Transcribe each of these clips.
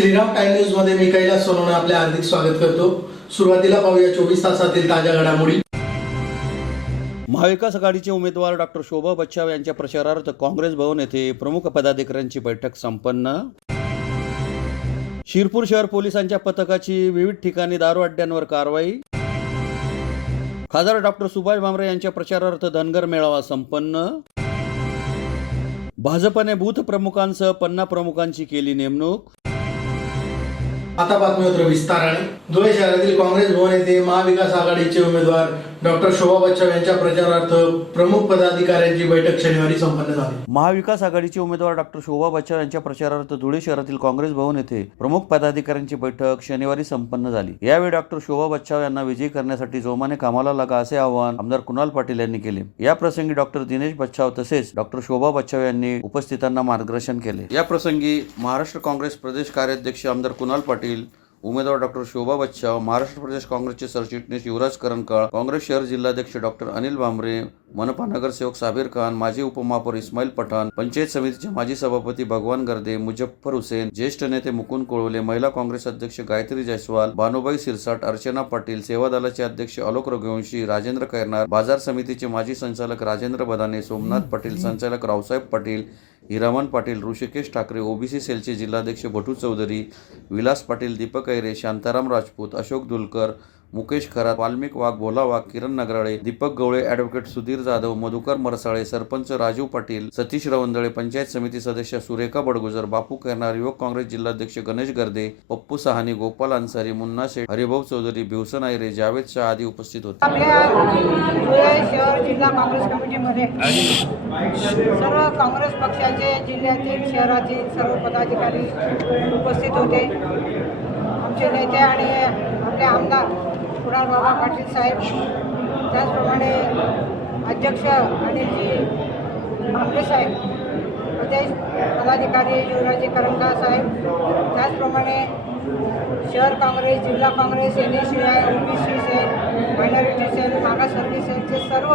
Shriram time news मध्ये मी कैलास सोनवणे आपले हार्दिक स्वागत करतो। सुरुवातीला पाहूया 24 तासातील ताज्या घडामोडी। महाविकास आघाडीचे उमेदवार डॉक्टर शोभा बच्छाव यांच्या प्रचारार्थ काँग्रेस भवन येथे प्रमुख पदाधिकाऱ्यांची बैठक संपन्न। शिरपूर शहर पोलिसांच्या पथकाची विविध ठिकाणी दारू अड्ड्यांवर कारवाई। खासदार डॉक्टर सुभाष भामरे यांच्या प्रचारार्थ धनगर मेळावा संपन्न। भाजपने बूथ प्रमुखांसह 50 प्रमुखांची केली नेमणूक। आता बातमीपत्र विस्ताराने। धुळे शहरातील काँग्रेस भवन येथे महाविकास आघाडीचे उमेदवार डॉक्टर शोभा बच्छाव यांच्या प्रचारार्थ प्रमुख पदाधिकाऱ्यांची बैठक शनिवारी संपन्न झाली। महाविकास आघाडीचे उमेदवार डॉक्टर शोभा बच्छाव यांच्या प्रचारार्थ धुळे शहरातील काँग्रेस भवन येथे प्रमुख पदाधिकाऱ्यांची बैठक शनिवारी संपन्न झाली। यावेळी डॉक्टर शोभा बच्छाव यांना विजयी करण्यासाठी जोमाने कामाला लागा असे आवाहन आमदार कुणाल पाटील यांनी केले। या प्रसंगी डॉक्टर दिनेश बच्छाव तसेच डॉक्टर शोभा बच्छाव यांनी उपस्थितांना मार्गदर्शन केले। या प्रसंगी महाराष्ट्र काँग्रेस प्रदेश कार्याध्यक्ष आमदार कुणाल पाटील, उमेदवार डॉक्टर शोभा बच्छाव, महाराष्ट्र प्रदेश काँग्रेसचे सरचिटणीस युवराज करंकाळ, काँग्रेस शहर जिल्हाध्यक्ष डॉक्टर अनिल भामरे, मनपा नगरसेवक साबिर खान, माजी उपमहापौर इस्माईल पठाण, पंचायत समितीचे माजी सभापती भगवान गर्दे, मुजफ्फर हुसेन, ज्येष्ठ नेते मुकुंद कोळवले, महिला काँग्रेस अध्यक्ष गायत्री जयस्वाल, भानुबाई सिरसाट, अर्चना पाटील, सेवा दलाचे अध्यक्ष आलोक रघुवंशी, राजेंद्र कैरनार, बाजार समितीचे माजी संचालक राजेंद्र बदाने, सोमनाथ पाटील, संचालक रावसाहेब पाटील, हिरामन पाटील, ऋषिकेश ठाकरे, ओबीसी सेलचे जिल्हाध्यक्ष भटू चौधरी, विलास पाटील, दीपक ऐरे, शांताराम राजपूत, अशोक दुलकर, मुकेश खरात, वाल्मिक वाघ, भोला वाघ, किरण नगराळे, दीपक गवळे, ॲडव्होकेट सुधीर जाधव, मधुकर मरसाळे, सरपंच राजू पाटील, सतीश रवंदळे, पंचायत समिती सदस्य सुरेखा बडगुजर, बापू कैरनार, युवक काँग्रेस जिल्हाध्यक्ष गणेश गर्दे, पप्पू सहानी, गोपाल अन्सारी, मुन्ना शेठ, हरिभाऊ चौधरी, भिवसन ऐरे, जावेद शाह आदी उपस्थित होते। आपल्या धुळे शहर जिल्हा काँग्रेस कमिटीमध्ये सर्व काँग्रेस पक्षाचे जिल्ह्यातील शहरातील सर्व पदाधिकारी उपस्थित होते। आमचे नेते आणि आपले आमदार कुणाल बाबा पाटील साहेब, त्याचप्रमाणे अध्यक्ष आणि जी भामरे साहेब, प्रदेश पदाधिकारी युवराजी करंकाळ साहेब, त्याचप्रमाणे शहर काँग्रेस, जिल्हा Congress, NSCI, OBC cell, minority cell, मागासवर्गीय सेलचे सर्व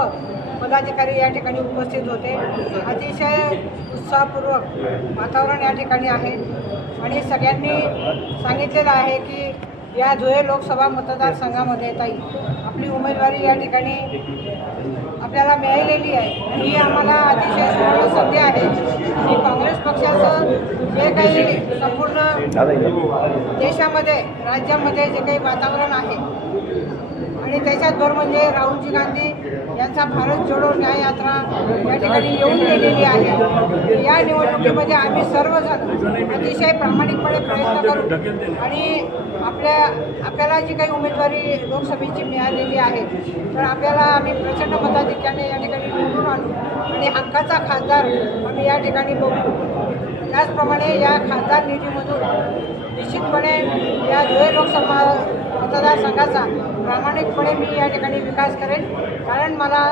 पदाधिकारी या ठिकाणी उपस्थित होते। अतिशय उत्साहपूर्वक वातावरण या ठिकाणी आहे आणि सगळ्यांनी सांगितलेलं आहे की या धुळे लोकसभा मतदारसंघामध्ये ताई आपली उमेदवारी या ठिकाणी आपल्याला मिळालेली आहे। ही आम्हाला अतिशय सुवर्ण संधी आहे की काँग्रेस पक्षाचं जे काही संपूर्ण देशामध्ये राज्यामध्ये जे काही वातावरण आहे आणि त्याच्यात भर म्हणजे राहुलजी गांधी यांचा भारत जोडो न्याय यात्रा या ठिकाणी येऊन गेलेली आहे। या निवडणुकीमध्ये आम्ही सर्वजण अतिशय प्रामाणिकपणे प्रयत्न करू आणि आपल्याला जी काही उमेदवारी लोकसभेची मिळालेली आहे तर आपल्याला आम्ही प्रचंड मताधिक्याने या ठिकाणी निवडून आणू आणि हक्काचा खासदार आम्ही या ठिकाणी बघू। त्याचप्रमाणे या खासदार निधीमधून निश्चितपणे या धुळे लोकसभा मतदारसंघाचा प्रामाणिकपणे मी या ठिकाणी विकास करेन, कारण मला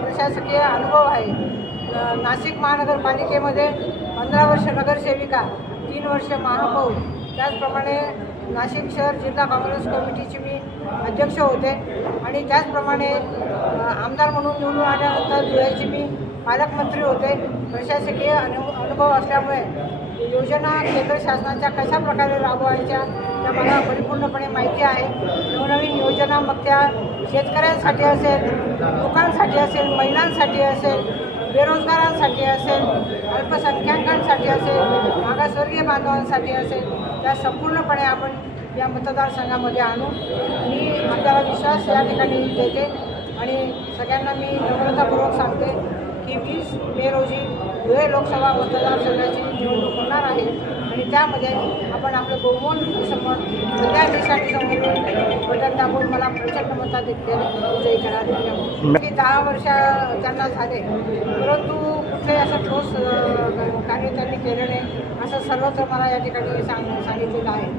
प्रशासकीय अनुभव आहे। नाशिक महानगरपालिकेमध्ये 15 वर्ष नगरसेविका, 3 वर्ष महापौर, त्याचप्रमाणे नाशिक शहर जिल्हा काँग्रेस कमिटीची मी अध्यक्ष होते आणि त्याचप्रमाणे आमदार म्हणून निवडून आल्यानंतर धुळ्याची मी पालकमंत्री होते। प्रशासकीय अनुभव असल्यामुळे योजना केंद्र शासनाच्या कशा प्रकारे राबवायच्या त्या मला परिपूर्णपणे माहिती आहे। नवनवीन योजना मग त्या शेतकऱ्यांसाठी असेल, लोकांसाठी असेल, महिलांसाठी असेल, बेरोजगारांसाठी असेल, अल्पसंख्याकांसाठी असेल, मागासवर्गीय बांधवांसाठी असेल, त्या संपूर्णपणे आपण या मतदारसंघामध्ये आणू मी आपल्याला विश्वास या ठिकाणी देते आणि सगळ्यांना मी नम्रतापूर्वक सांगते की 20 मे रोजी धुळे लोकसभा मतदारसंघाची निवडणूक होणार आहे आणि त्यामध्ये आपण आपलं बहुमोल समोर सगळ्या देशांसमोर बटन दाबून मला प्रचंड मताधिक्याने विजयी करायला की 10 वर्ष त्यांना झाले, परंतु कुठले असं ठोस कार्य त्यांनी केलं नाही असं सर्वत्र मला या ठिकाणी सांगितलेलं आहे।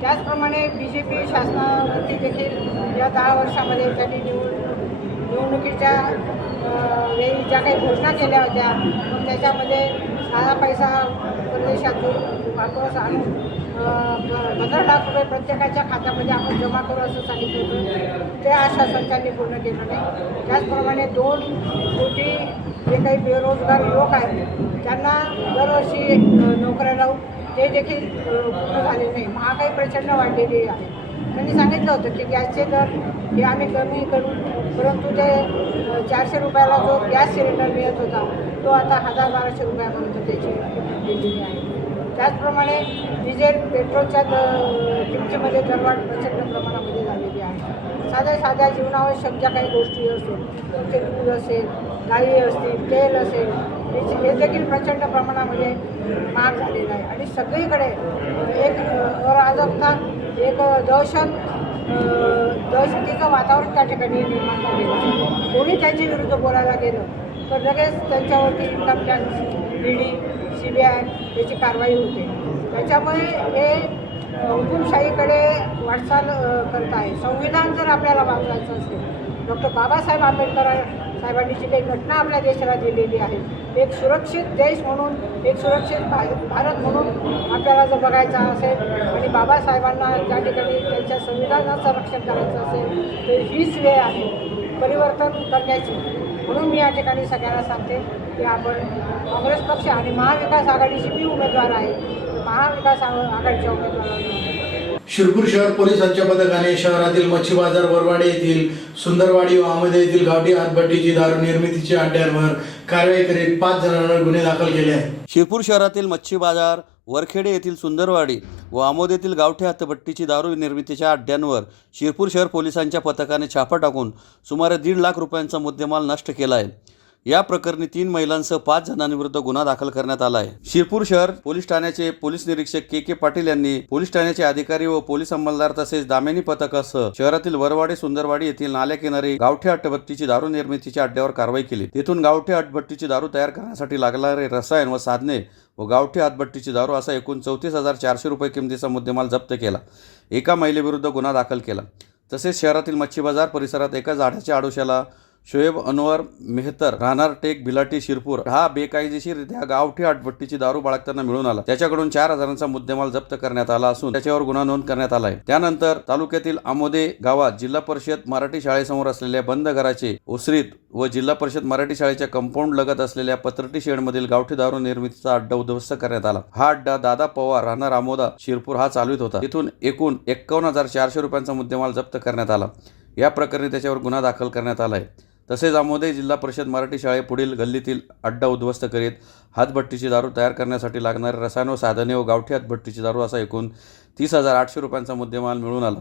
त्याचप्रमाणे BJP शासनावरती देखील या 10 वर्षामध्ये त्यांनी निवडणुकीच्या वेळी ज्या काही घोषणा केल्या होत्या मग त्याच्यामध्ये 6 पैसा परदेशातून वापस आणून 15 लाख रुपये प्रत्येकाच्या खात्यामध्ये आपण जमा करू असं सांगितलं होतं, ते आश्वासन त्यांनी पूर्ण केलं नाही। त्याचप्रमाणे 2 कोटी जे काही बेरोजगार युवक आहेत त्यांना दरवर्षी नोकऱ्या लावून ते देखील पूर्ण झाले नाही. महागाई प्रचंड वाढलेली आहे. त्यांनी सांगितलं होतं की गॅसचे दर हे आम्ही कमी करू, परंतु ते 400 रुपयाला जो गॅस सिलेंडर मिळत होता तो आता 1000-1200 रुपयापर्यंत त्याची किंमत गेलेली आहे. त्याचप्रमाणे डिझेल पेट्रोलच्या किमतीमध्ये दरवाढ प्रचंड प्रमाणामध्ये झालेली आहे. साध्या जीवनावश्यक ज्या काही गोष्टी असतील, तुमचे दूध असेल, डाळी असतील, तेल असेल, हे देखील प्रचंड प्रमाणामध्ये महाग झालेलं आहे. आणि सगळीकडे एक अराजकता, एक दहशतीचं वातावरण त्या ठिकाणी निर्माण झालेलं आहे. कोणी त्यांच्या विरुद्ध बोलायला गेलं तर लगेच त्यांच्यावरती इन्कम टॅक्स, ईडी, CBI याची कारवाई होते. त्याच्यामुळे हे हुकुमशाहीकडे वाटचाल करत आहे. संविधान जर आपल्याला वाचवायचं असेल, डॉक्टर बाबासाहेब आंबेडकर साहेबांनी जी काही घटना आपल्या देशाला दिलेली आहे, एक सुरक्षित देश म्हणून, एक सुरक्षित भारत म्हणून आपल्याला जर बघायचा असेल आणि बाबासाहेबांना त्या ठिकाणी त्यांच्या संविधानाचं रक्षण करायचं असेल तर हीच वेळ आहे परिवर्तन करण्याची. म्हणून मी या ठिकाणी सगळ्यांना सांगते की आपण काँग्रेस पक्ष आणि महाविकास आघाडीची मी उमेदवार आहे, महाविकास आघाडीच्या उमेदवारांना शिरपूर शहर पोलिसांच्या पथकाने शहरातील मच्छी बाजार, वरवाडी येथील सुंदरवाडी व आमोदे येथील गावठी हातभट्टीची दारू निर्मितीच्या अड्ड्यांवर कारवाई करीत 5 जणांवर गुन्हे दाखल केले आहेत. शिरपूर शहरातील मच्छी बाजार, वरखेडे येथील सुंदरवाडी व आमोद येथील गावठी हातभट्टीची दारू निर्मितीच्या अड्ड्यांवर शिरपूर शहर पोलिसांच्या पथकाने छापा टाकून सुमारे 1.5 लाख रुपयांचा मुद्देमाल नष्ट केला आहे. या प्रकरणी 3 महिलांसह 5 जणांविरुद्ध गुन्हा दाखल करण्यात आला आहे. शिरपूर शहर पोलीस ठाण्याचे पोलीस निरीक्षक के पाटील यांनी पोलीस ठाण्याचे अधिकारी व पोलीस अंमलदार तसेच दामिनी पथकासह शहरातील वरवाडी, सुंदरवाडी येथील नाल्याकिनारी गावठी हातभट्टीची दारू निर्मितीच्या अड्ड्यावर कारवाई केली. तेथून गावठी हातभट्टीची दारू तयार करण्यासाठी लागणारे रसायन व साधने व गावठी हातभट्टीची दारू असा एकूण 34,400 रुपये किमतीचा मुद्देमाल जप्त केला. एका महिलेविरुद्ध गुन्हा दाखल केला. तसेच शहरातील मच्छी बाजार परिसरात एका झाडाच्या आडोशाला शोएब अनवर मेहतर राहणार टेक भिलाटी शिरपूर हा बेकायदेशीररित्या गावठी हातभट्टीची दारू बाळगताना मिळून आला. त्याच्याकडून 4,000चा मुद्देमाल जप्त करण्यात आला असून त्याच्यावर गुन्हा नोंद करण्यात आला आहे. त्यानंतर तालुक्यातील आमोदे गावात जिल्हा परिषद मराठी शाळेसमोर असलेल्या बंद घराचे ओसरीत व जिल्हा परिषद मराठी शाळेच्या कंपाऊंड लगत असलेल्या पत्रटी शेडमधील गावठी दारू निर्मितीचा अड्डा उद्ध्वस्त करण्यात आला. हा अड्डा दादा पवार राहणार आमोदा शिरपूर हा चालवित होता. तिथून एकूण 51,400 रुपयांचा मुद्देमाल जप्त करण्यात आला. या प्रकरणी त्याच्यावर गुन्हा दाखल करण्यात आला आहे. तसेच आमोदे जिल्हा परिषद मराठी शाळेपुढील गल्लीतील अड्डा उद्ध्वस्त करीत हातभट्टीची दारू तयार करण्यासाठी लागणारे रसायन व साधने व गावठी हातभट्टीची दारू असा एकूण 30,800 रुपयांचा मुद्देमाल मिळून आला.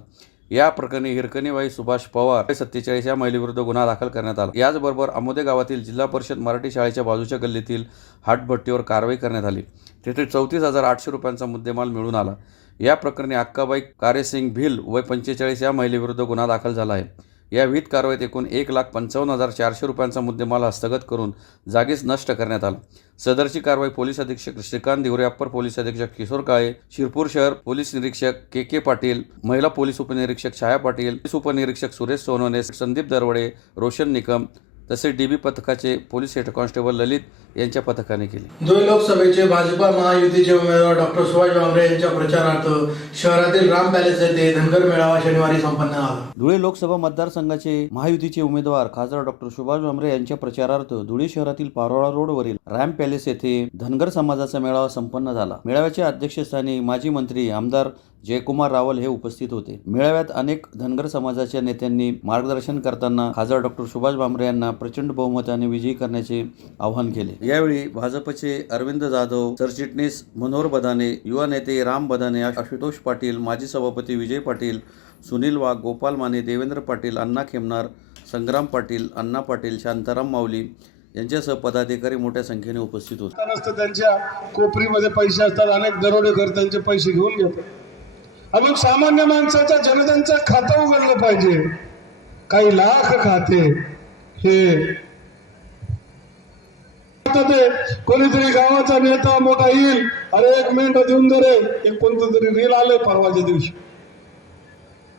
या प्रकरणी हिरकणीबाई सुभाष पवार 47 या महिलेविरुद्ध गुन्हा दाखल करण्यात आला. याचबरोबर आमोदे गावातील जिल्हा परिषद मराठी शाळेच्या बाजूच्या गल्लीतील हातभट्टीवर कारवाई करण्यात आली. तेथे 34,800 रुपयांचा मुद्देमाल मिळून आला. या प्रकरणी अक्काबाई कारेसिंग भिल वय 45 या महिलेविरुद्ध गुन्हा दाखल झाला आहे. या विहित कारवाईत एकूण 1,55,400 रुपयांचा मुद्देमाल हस्तगत करून जागीच नष्ट करण्यात आला. सदरची कारवाई पोलीस अधीक्षक श्रीकांत दिवरे, अप्पर पोलीस अधीक्षक किशोर काळे, शिरपूर शहर पोलीस निरीक्षक के पाटील, महिला पोलीस उपनिरीक्षक छाया पाटील, पोलीस उपनिरीक्षक सुरेश सोनवणे, संदीप दरवडे, रोशन निकम तसेच DB पथकाचे पोलीस हेड कॉन्स्टेबल ललित यांच्या पथकाने केली. धुळे लोकसभेचे भाजपा महायुतीचे उमेदवार डॉक्टर सुभाष भामरे यांच्या प्रचारार्थ शहरातील राम पॅलेस येथे धनगर मेळावा शनिवारी संपन्न झाला. धुळे लोकसभा मतदारसंघाचे महायुतीचे उमेदवार खासदार डॉक्टर सुभाष भामरे यांच्या प्रचारार्थ धुळे शहरातील पारोळा रोडवरील रॅम पॅलेस येथे धनगर समाजाचा मेळावा संपन्न झाला. मेळाव्याच्या अध्यक्षस्थानी माजी मंत्री आमदार जयकुमार रावल हे उपस्थित होते. मेळाव्यात अनेक धनगर समाजाच्या नेत्यांनी मार्गदर्शन करताना खासदार डॉक्टर सुभाष भामरे यांना प्रचंड बहुमताने विजयी करण्याचे आवाहन केले. यावेळी भाजपचे अरविंद जाधव, सरचिटणीस मनोहर बदाने, युवा नेते राम बदाने, आशुतोष पाटील, माजी सभापती विजय पाटील, सुनील वाघ, गोपाल माने, देवेंद्र पाटील, अण्णा खेमनार, संग्राम पाटील, अण्णा पाटील, शांताराम माऊली यांच्यासह पदाधिकारी मोठ्या संख्येने उपस्थित होते. त्यांच्या कोपरीमध्ये पैसे असतात, अनेक दरोडेखोर त्यांचे पैसे घेऊन घेतात. अजून सामान्य माणसाच्या जनतेचं खातं उघडलं पाहिजे. काही लाख खाते हे कोणीतरी गावाचा नेता मोठा येईल, अरे 1 मिनिट देऊन दे रे, एक कोणतं तरी रील आलंय परवाच्या दिवशी,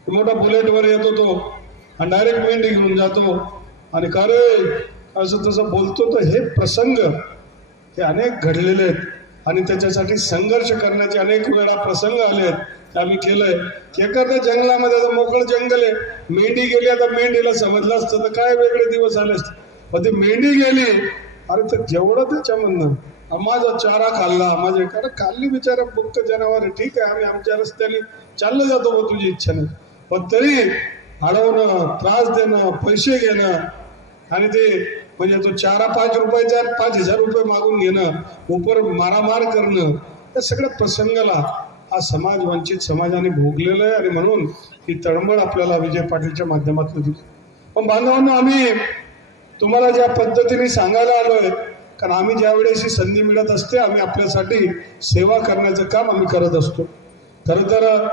मोठा बुलेटवर येतो तो आणि डायरेक्ट मेंढी घेऊन जातो आणि का रे असं तसं बोलतो. तर हे प्रसंग हे अनेक घडलेले आहेत आणि त्याच्यासाठी संघर्ष करण्याचे अनेक वेळा प्रसंग आले आहेत. आम्ही केलंय. एखाद्या जंगलामध्ये आता मोकळं जंगल आहे, मेंढी गेली, आता मेंढीला समजलं असतं तर काय वेगळे दिवस आले असते. पण ती मेंढी गेली, अरे तर जेवढं त्याच्यामधनं माझा चारा खाल्ला, माझे कारण खाल्ली बिचारा बुक्क जनावर, ठीक आहे आम्ही आमच्या रस्त्याने चाललं जातो, बा तुझी इच्छा नाही, पण तरी अडवणं, त्रास देणं, पैसे घेणं आणि ते म्हणजे तो 4-5 रुपयाचा 5,000 रुपये मागून घेणं, उपर मारामार करणं, या सगळ्या प्रसंगाला हा समाज, वंचित समाजाने भोगलेला आहे. आणि म्हणून ही तळमळ आपल्याला विजय पाटीलच्या माध्यमातून दिली. पण बांधवांनो, आम्ही तुम्हाला ज्या पद्धतीने सांगायला आलोय, कारण आम्ही ज्या वेळेस ही संधी मिळत असते, आम्ही आपल्यासाठी सेवा करण्याचं काम आम्ही करत असतो. खरं तर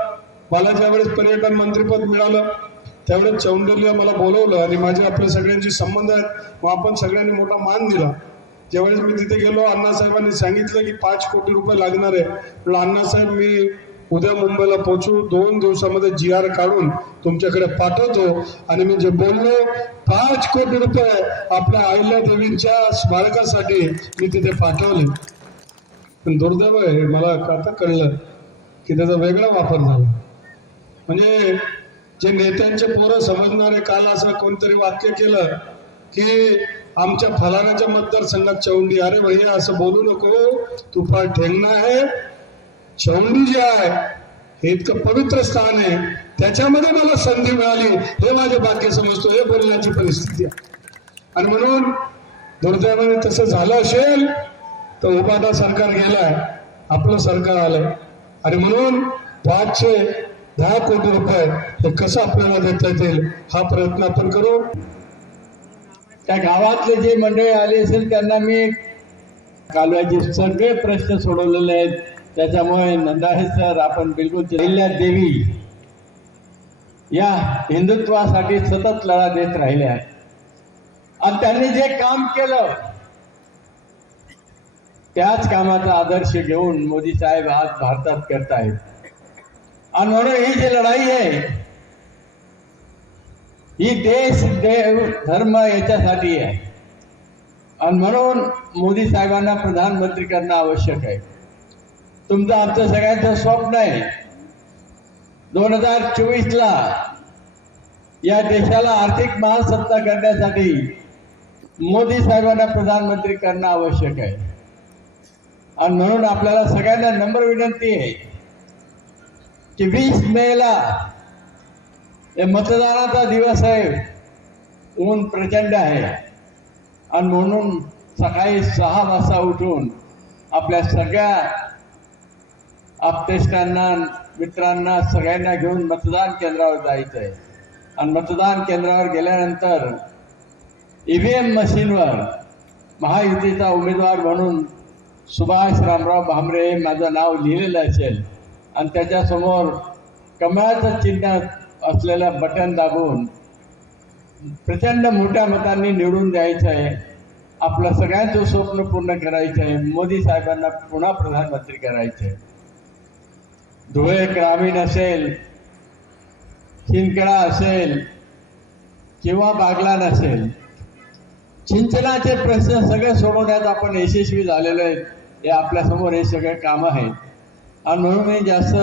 मला ज्या वेळेस पर्यटन मंत्रीपद मिळालं त्यावेळेस चौंडलीला मला बोलवलं आणि माझे आपल्या सगळ्यांचे संबंध आहेत, मग आपण सगळ्यांनी मोठा मान दिला. ज्यावेळेस मी तिथे गेलो, अण्णासाहेबांनी सांगितलं की 5 कोटी रुपये लागणार आहे. म्हटलं अण्णासाहेब, मी उद्या मुंबईला पोहोचू, 2 दिवसामध्ये GR काढून तुमच्याकडे पाठवतो. आणि मी जे बोललो 5 कोटी रुपये आपल्या अहिल्यादेवींच्या स्मारकासाठी मी तिथे पाठवले. पण दुर्दैव आहे, मला आता कळलं की त्याचा वेगळा वापर झाला. म्हणजे जे नेत्यांचे पोरं समजणारे, काल असं कोणतरी वाक्य केलं की आमच्या फलाण्याच्या मतदारसंघात चौंडी, अरे भैया असं बोलू नको, तू फार ठेंगणा आहे. चौंडी जे आहे हे इतकं पवित्र स्थान आहे, त्याच्यामध्ये मला संधी मिळाली, हे माझे भाग्य समजतो, हे बोलण्याची परिस्थिती आहे. आणि म्हणून दुर्दैवाने तसं झालं असेल तर उपाटा सरकार गेलाय, आपलं सरकार आलंय. आणि म्हणून 510 कोटी रुपये हे कसं आपल्याला देता येतील हा प्रयत्न आपण करू. त्या गावातले जे मंडळी आले असेल त्यांना मी कालव्याचे सगळे प्रश्न सोडवलेले आहेत. त्याच्यामुळे नंदाळे सर, आपण बिलकुल अहिल्यादेवी या हिंदुत्वासाठी सतत लढा देत राहिले आहेत. आणि त्यांनी जे काम केलं त्याच कामाचा आदर्श घेऊन मोदी साहेब आज भारतात करतायत. आणि म्हणून ही जी लढाई आहे ही देश, देव, धर्म याच्यासाठी आहे. आणि म्हणून मोदी साहेबांना प्रधानमंत्री करणं आवश्यक आहे. तुमचं आमचं सगळ्यांचं स्वप्न आहे 2024ला या देशाला आर्थिक महासत्ता करण्यासाठी मोदी साहेबांना प्रधानमंत्री करणं आवश्यक आहे. आणि म्हणून आपल्याला सगळ्यांना नम्र विनंती आहे की 20 मेला हे मतदानाचा दिवस आहे, ऊन प्रचंड आहे. आणि म्हणून सकाळी 6 वाजता उठून आपल्या सगळ्या आप्तेष्टांना, मित्रांना, सगळ्यांना घेऊन मतदान केंद्रावर जायचं आहे. आणि मतदान केंद्रावर गेल्यानंतर EVM मशीनवर महायुतीचा उमेदवार म्हणून सुभाष रामराव भामरे माझं नाव लिहिलेलं असेल आणि त्याच्यासमोर कमळाचं चिन्ह असलेलं बटन दाबून प्रचंड मोठ्या मतांनी निवडून द्यायचं आहे. आपलं सगळ्यांचं स्वप्न पूर्ण करायचं आहे. मोदी साहेबांना पुन्हा प्रधानमंत्री करायचं आहे. धुळे ग्रामीण असेल, शिंदखेडा असेल किंवा बागलाण असेल, सिंचनाचे प्रश्न सगळे सोडवण्यात आपण यशस्वी झालेलो आहे. हे आपल्यासमोर हे सगळे कामं आहेत. आणि म्हणून मी जास्त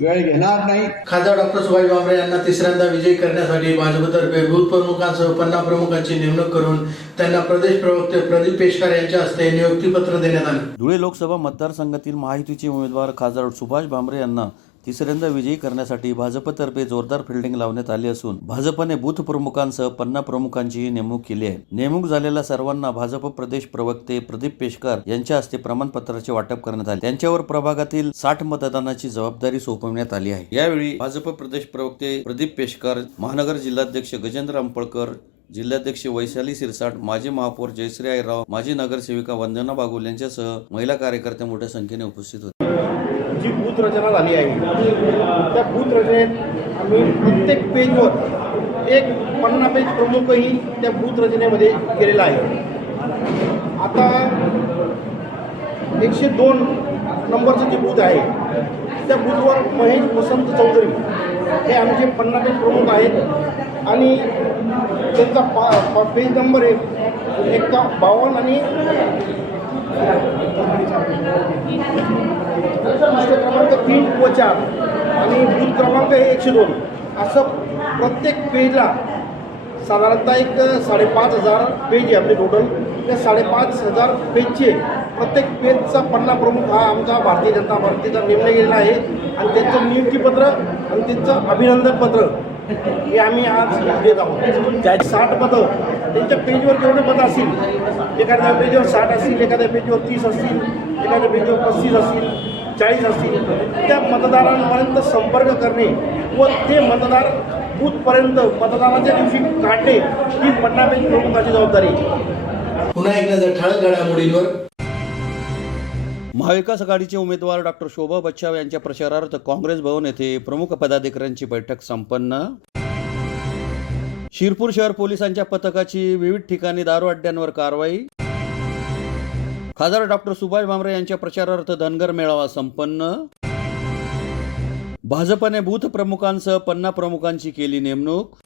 वेळ घेणार नाही. खासदार डॉक्टर सुभाष भामरे यांना तिसऱ्यांदा विजयी करण्यासाठी भाजपतर्फे बूथ प्रमुखांसह 50 प्रमुखांची नेमणूक करून त्यांना प्रदेश प्रवक्ते प्रदीप पेशकार यांच्या हस्ते नियुक्तीपत्र देण्यात आले. धुळे लोकसभा मतदारसंघातील महायुतीचे उमेदवार खासदार सुभाष भामरे यांना तिसऱ्यांदा विजयी करण्यासाठी भाजपतर्फे जोरदार फिल्डिंग लावण्यात आली असून भाजपने बूथ प्रमुखांसह 50 प्रमुखांचीही नेमणूक केली आहे. नेमणूक झालेल्या सर्वांना भाजप प्रदेश प्रवक्ते प्रदीप पेशकार यांच्या हस्ते प्रमाणपत्राचे वाटप करण्यात आले. त्यांच्यावर प्रभागातील 60 मतदानाची जबाबदारी सोपवण्यात आली आहे. यावेळी भाजप प्रदेश प्रवक्ते प्रदीप पेशकार, महानगर जिल्हाध्यक्ष गजेंद्र अंपळकर, जिल्हाध्यक्ष वैशाली सिरसाट, माजी महापौर जयश्री आईराव, माजी नगरसेविका वंदना बागुल यांच्यासह महिला कार्यकर्ते मोठ्या संख्येने उपस्थित होते. जी बूथ रचना झाली आहे त्या बूथ रचनेत आम्ही प्रत्येक पेजवर एक 50 पेज प्रमुखही त्या बूथ रचनेमध्ये केलेला आहे. आता 102 नंबरचं जे बूथ आहे त्या बूथवर महेश वसंत चौधरी हे आमचे 50 पेज प्रमुख आहेत. आणि त्यांचा पेज नंबर आहे 52 आणि क्रमांक 3 व 4 आणि बूथ क्रमांक हे 102. असं प्रत्येक पेजला साधारणतः एक 5,500 पेज आहे आपले टोटल. त्या 5,500 पेजचे प्रत्येक पेजचा पन्ना प्रमुख हा आमचा भारतीय जनता पार्टीचा नेमला गेलेला आहे आणि त्यांचं नियुक्तीपत्र आणि त्यांचं अभिनंदन पत्र हे आम्ही आज देत आहोत. त्या 60 पदं त्यांच्या पेजवर जेवढे पदं असतील, एखाद्या पेजवर 60 असतील, एखाद्या पेजवर 30 असतील, एखाद्या पेजवर 35 असतील, 40 असतील, त्या मतदारांपर्यंत संपर्क करणे व ते मतदार बूथपर्यंत मतदानाच्या दिवशी काढणे ही पन्ना पेज प्रमुखाची जबाबदारी आहे. पुन्हा एकदा जर ठळक घडामोडींवर. महाविकास आघाडीचे उमेदवार डॉक्टर शोभा बच्छाव यांच्या प्रचारार्थ काँग्रेस भवन येथे प्रमुख पदाधिकाऱ्यांची बैठक संपन्न. शिरपूर शहर पोलिसांच्या पथकाची विविध ठिकाणी दारू अड्ड्यांवर कारवाई. खासदार डॉक्टर सुभाष भामरे यांच्या प्रचारार्थ धनगर मेळावा संपन्न. भाजपने बूथ प्रमुखांसह पन्ना प्रमुखांची केली नेमणूक.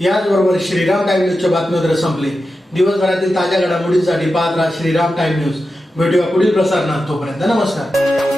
याचबरोबर श्रीराम टाइम न्यूजच्या बातमीपत्र संपले. दिवसभरातील ताज्या घडामोडींसाठी पाहत राहा श्रीराम टाइम न्यूज. भेटूया पुढील प्रसारणात. तोपर्यंत नमस्कार.